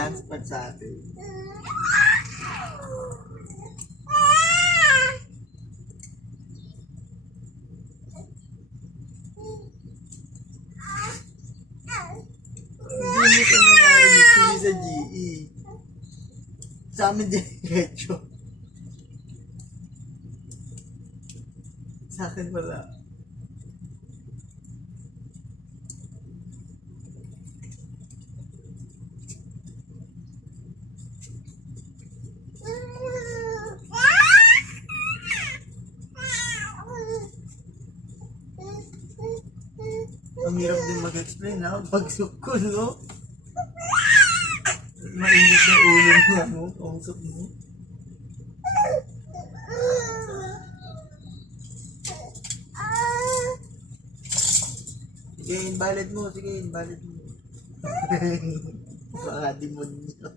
yan, sapat sa atin. Hindi ka nangyari, hindi sa GE. Sa amin diretso. Sa akin wala. Ang hirap din mag-explain ha, pagsok ko, no? Mainit na ulo mo, ano? Pangsok mo. Sige, invalid mo. Sige, invalid mo. Mga demonyo.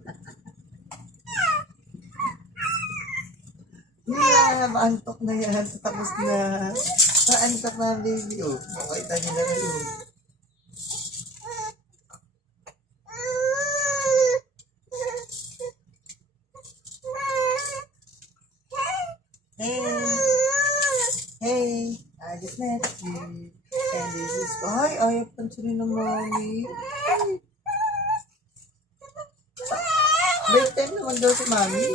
Yeah, maantok na yan. Tapos na. Maantok na, baby. Oh, makita niyo na kayo. Hey! Hey! I just met you. And this is... Ay, ayaw pansinin ng mommy. Break time naman daw si mommy.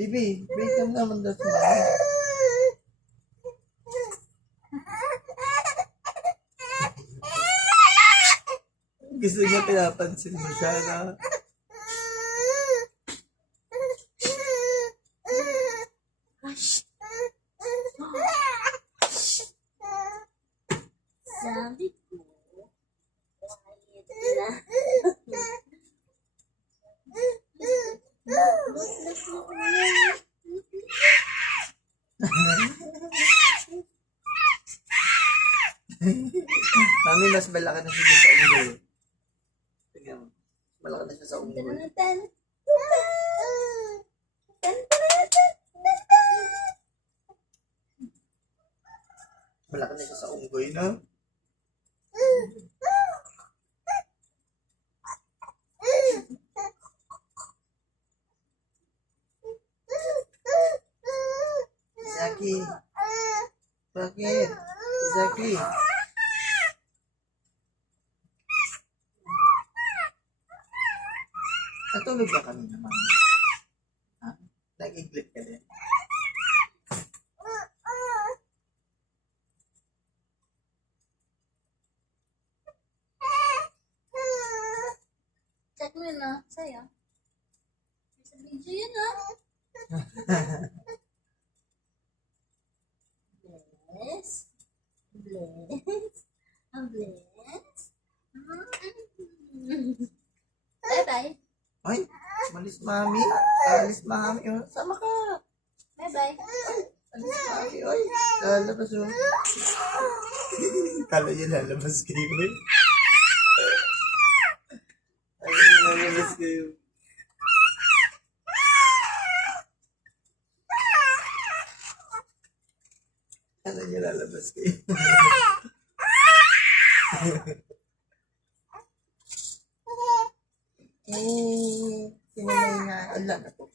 Baby, break time naman daw si mommy. Gusto niya pinapansin mo siya na... Sabi ko, quiet lang. Mami, mas malaki na siya sa unggoy. Tingnan mo. Malaki na siya sa unggoy. Malaki na siya sa unggoy, no? Zaki. Bakit? Zaki. Natulog ba kami naman? Ha? Nag-iglip ka din? Check mo yun na, sa'yo. Sa video yun ha. Bless. Bless. Bless. Bye-bye. Ay, malis mami. Alis mami. Oh, sama ka. Bye-bye. Alis mami. Ay, lalabas oh. Kala niya lalabas kayo eh. Ay, lalabas kayo. Kala niya lalabas kayo. Eh, sinanay nga. Ala na po.